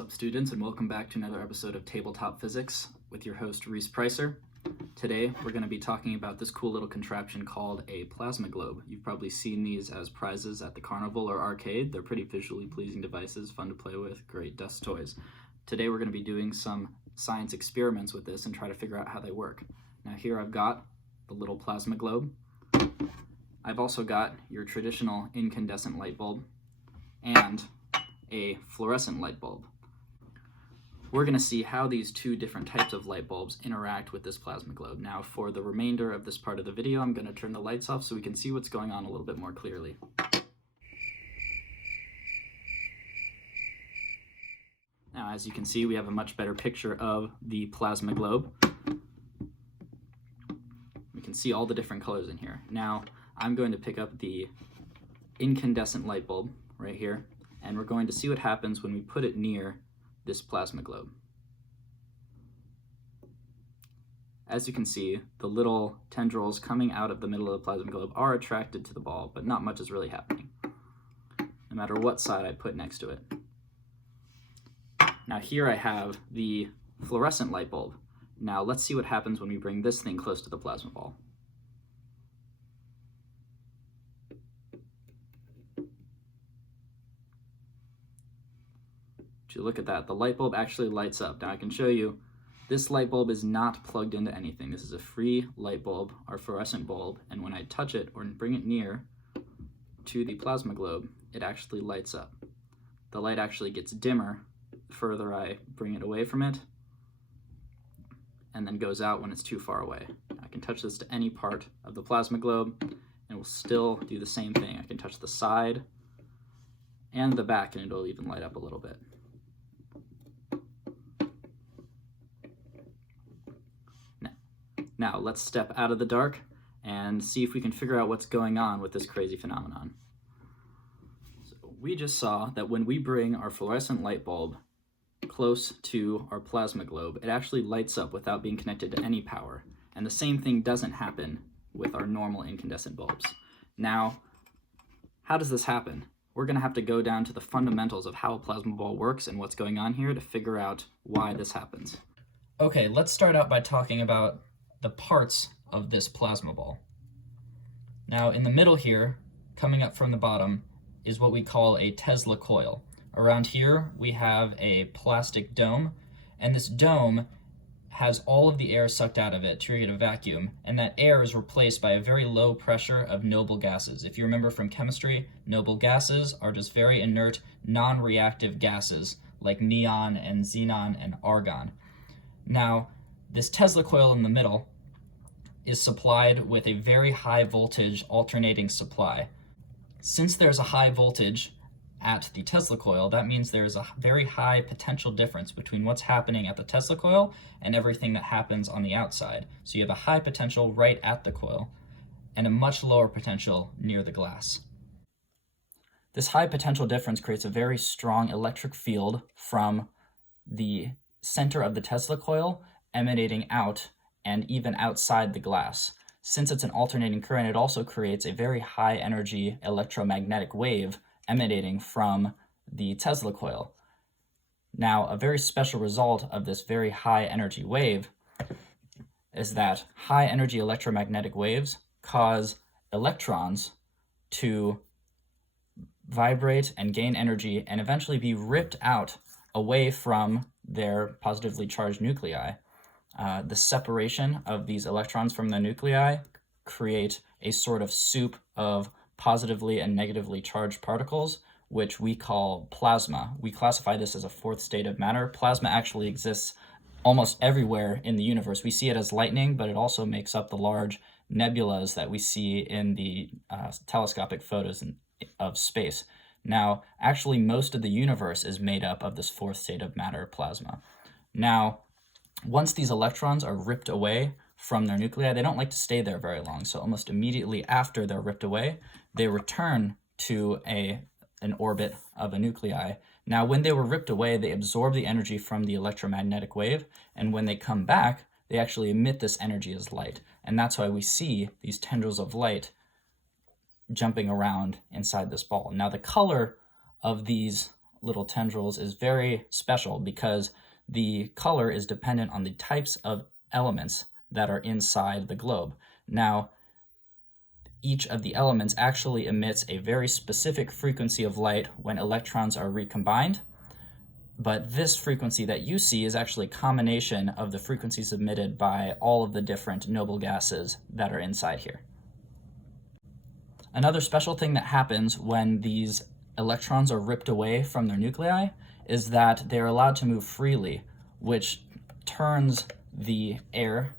What's up, students, and welcome back to another episode of Tabletop Physics with your host, Reese Pricer. Today, we're going to be talking about this cool little contraption called a plasma globe. You've probably seen these as prizes at the carnival or arcade. They're pretty visually pleasing devices, fun to play with, great dust toys. Today, we're going to be doing some science experiments with this and try to figure out how they work. Now, here I've got the little plasma globe. I've also got your traditional incandescent light bulb and a fluorescent light bulb. We're going to see how these two different types of light bulbs interact with this plasma globe. Now, for the remainder of this part of the video, I'm going to turn the lights off so we can see what's going on a little bit more clearly. Now, as you can see, we have a much better picture of the plasma globe. We can see all the different colors in here. Now, I'm going to pick up the incandescent light bulb right here, and we're going to see what happens when we put it near this plasma globe. As you can see, the little tendrils coming out of the middle of the plasma globe are attracted to the ball, but not much is really happening, no matter what side I put next to it. Now here I have the fluorescent light bulb. Now let's see what happens when we bring this thing close to the plasma ball. You look at that, the light bulb actually lights up. Now I can show you, this light bulb is not plugged into anything. This is a free light bulb, our fluorescent bulb, and when I touch it or bring it near to the plasma globe, it actually lights up. The light actually gets dimmer the further I bring it away from it, and then goes out when it's too far away. I can touch this to any part of the plasma globe, and it will still do the same thing. I can touch the side and the back, and it'll even light up a little bit. Now, let's step out of the dark and see if we can figure out what's going on with this crazy phenomenon. So we just saw that when we bring our fluorescent light bulb close to our plasma globe, it actually lights up without being connected to any power. And the same thing doesn't happen with our normal incandescent bulbs. Now, how does this happen? We're going to have to go down to the fundamentals of how a plasma ball works and what's going on here to figure out why this happens. Okay, let's start out by talking about the parts of this plasma ball. Now in the middle here, coming up from the bottom, is what we call a Tesla coil. Around here we have a plastic dome, and this dome has all of the air sucked out of it to create a vacuum, and that air is replaced by a very low pressure of noble gases. If you remember from chemistry, noble gases are just very inert, non-reactive gases like neon and xenon and argon. Now, this Tesla coil in the middle is supplied with a very high voltage alternating supply. Since there's a high voltage at the Tesla coil, that means there's a very high potential difference between what's happening at the Tesla coil and everything that happens on the outside. So you have a high potential right at the coil and a much lower potential near the glass. This high potential difference creates a very strong electric field from the center of the Tesla coil emanating out and even outside the glass. Since it's an alternating current, it also creates a very high energy electromagnetic wave emanating from the Tesla coil. Now, a very special result of this very high energy wave is that high energy electromagnetic waves cause electrons to vibrate and gain energy and eventually be ripped out away from their positively charged nuclei. The separation of these electrons from the nuclei create a sort of soup of positively and negatively charged particles, which we call plasma. We classify this as a fourth state of matter. Plasma actually exists almost everywhere in the universe. We see it as lightning, but it also makes up the large nebulas that we see in the telescopic photos of space. Now, actually, most of the universe is made up of this fourth state of matter, plasma. Now, once these electrons are ripped away from their nuclei, they don't like to stay there very long. So almost immediately after they're ripped away, they return to an orbit of a nuclei. Now, when they were ripped away, they absorb the energy from the electromagnetic wave, and when they come back, they actually emit this energy as light. And that's why we see these tendrils of light jumping around inside this ball. Now, the color of these little tendrils is very special because the color is dependent on the types of elements that are inside the globe. Now, each of the elements actually emits a very specific frequency of light when electrons are recombined, but this frequency that you see is actually a combination of the frequencies emitted by all of the different noble gases that are inside here. Another special thing that happens when these electrons are ripped away from their nuclei is that they're allowed to move freely, which turns the air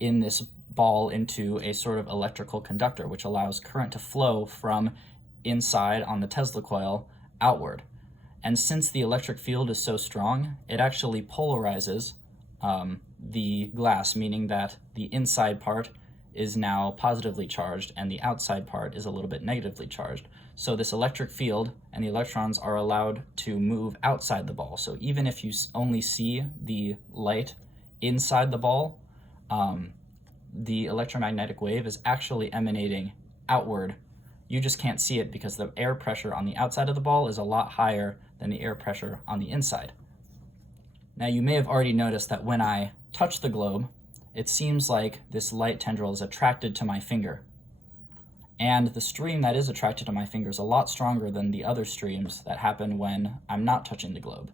in this ball into a sort of electrical conductor, which allows current to flow from inside on the Tesla coil outward. And since the electric field is so strong, it actually polarizes the glass, meaning that the inside part is now positively charged and the outside part is a little bit negatively charged. So this electric field and the electrons are allowed to move outside the ball. So even if you only see the light inside the ball, the electromagnetic wave is actually emanating outward. You just can't see it because the air pressure on the outside of the ball is a lot higher than the air pressure on the inside. Now you may have already noticed that when I touch the globe, it seems like this light tendril is attracted to my finger. And the stream that is attracted to my finger is a lot stronger than the other streams that happen when I'm not touching the globe.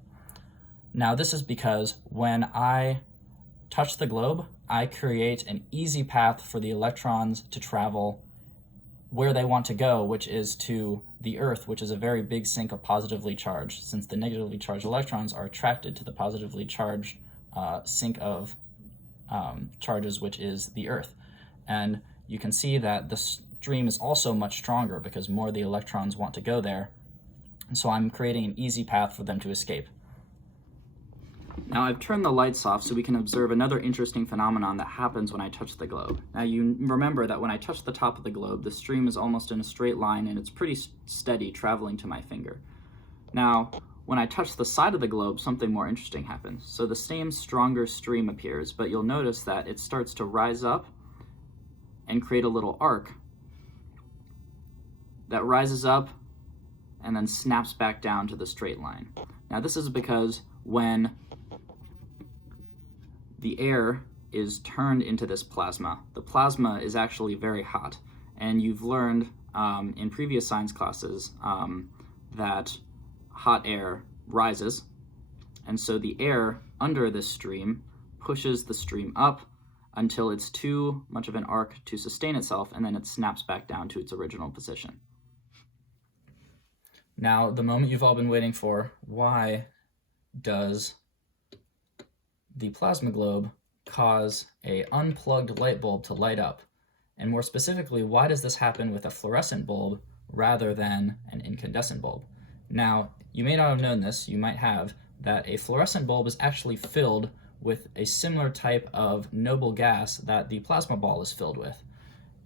Now this is because when I touch the globe, I create an easy path for the electrons to travel where they want to go, which is to the Earth, which is a very big sink of positively charged, since the negatively charged electrons are attracted to the positively charged sink of charges, which is the Earth. And you can see that the stream is also much stronger because more of the electrons want to go there. And so I'm creating an easy path for them to escape. Now I've turned the lights off so we can observe another interesting phenomenon that happens when I touch the globe. Now you remember that when I touch the top of the globe, the stream is almost in a straight line and it's pretty steady traveling to my finger. Now, when I touch the side of the globe, something more interesting happens. So the same stronger stream appears, but you'll notice that it starts to rise up and create a little arc that rises up and then snaps back down to the straight line. Now this is because when the air is turned into this plasma, the plasma is actually very hot. And you've learned in previous science classes that hot air rises, and so the air under this stream pushes the stream up until it's too much of an arc to sustain itself, and then it snaps back down to its original position. Now, the moment you've all been waiting for: why does the plasma globe cause an unplugged light bulb to light up? And more specifically, why does this happen with a fluorescent bulb rather than an incandescent bulb? Now, you may not have known this, you might have, that a fluorescent bulb is actually filled with a similar type of noble gas that the plasma ball is filled with.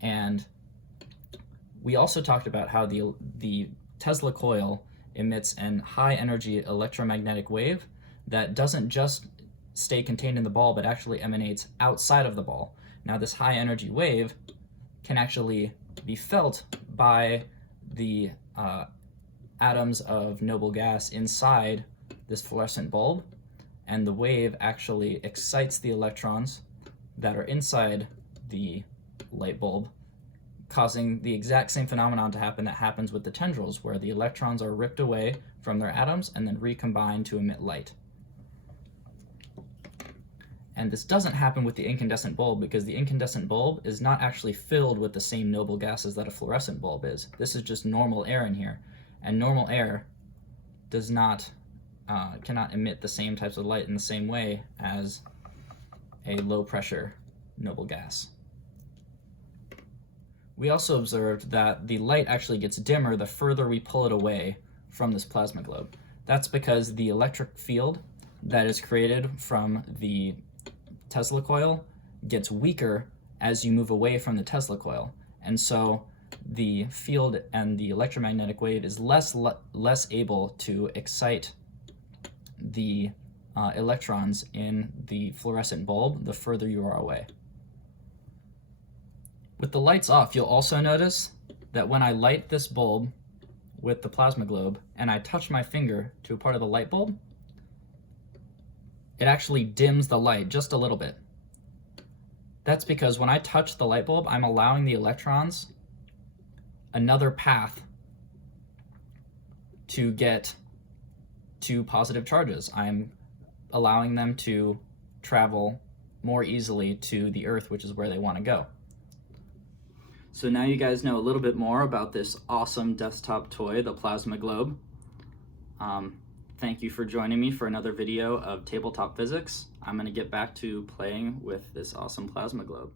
And we also talked about how the Tesla coil emits an high energy electromagnetic wave that doesn't just stay contained in the ball, but actually emanates outside of the ball. Now, this high energy wave can actually be felt by the atoms of noble gas inside this fluorescent bulb, and the wave actually excites the electrons that are inside the light bulb, causing the exact same phenomenon to happen that happens with the tendrils, where the electrons are ripped away from their atoms and then recombined to emit light. And this doesn't happen with the incandescent bulb because the incandescent bulb is not actually filled with the same noble gases that a fluorescent bulb is. This is just normal air in here, and normal air does not cannot emit the same types of light in the same way as a low pressure noble gas. We also observed that the light actually gets dimmer the further we pull it away from this plasma globe. That's because the electric field that is created from the Tesla coil gets weaker as you move away from the Tesla coil. And so the field and the electromagnetic wave is less able to excite the electrons in the fluorescent bulb the further you are away. With the lights off, you'll also notice that when I light this bulb with the plasma globe and I touch my finger to a part of the light bulb, it actually dims the light just a little bit. That's because when I touch the light bulb, I'm allowing the electrons another path to get to positive charges. I'm allowing them to travel more easily to the Earth, which is where they want to go. So now you guys know a little bit more about this awesome desktop toy, the plasma globe. Thank you for joining me for another video of Tabletop Physics. I'm going to get back to playing with this awesome plasma globe.